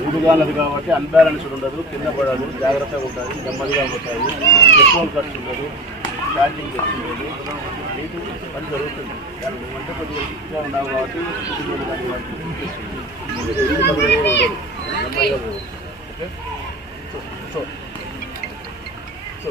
ఊరుగాలది కాబట్టి అన్బ్యాలెన్స్డ్ ఉండదు కింద పడదు జాగ్రత్తగా ఉంటుంది నెమ్మదిగా పోతాయి పెట్రోల్ ఖర్చు ఉండదు ఛార్జింగ్ ఖర్చు ఉండదు. నీటి పని జరుగుతుంది. నువ్వంటే కొద్దిగా ఉన్నావు కాబట్టి ఉండదు. నెమ్మదిగా పోవు. ఓకే? సో సో సో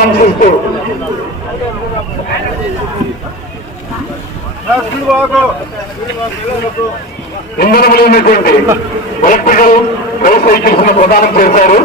కాంక్షిస్తూ ఇంధనములు ఉన్నటువంటి ఎలక్ట్రికల్ రోడ్ సైకిల్స్ను ప్రదానం చేశారు.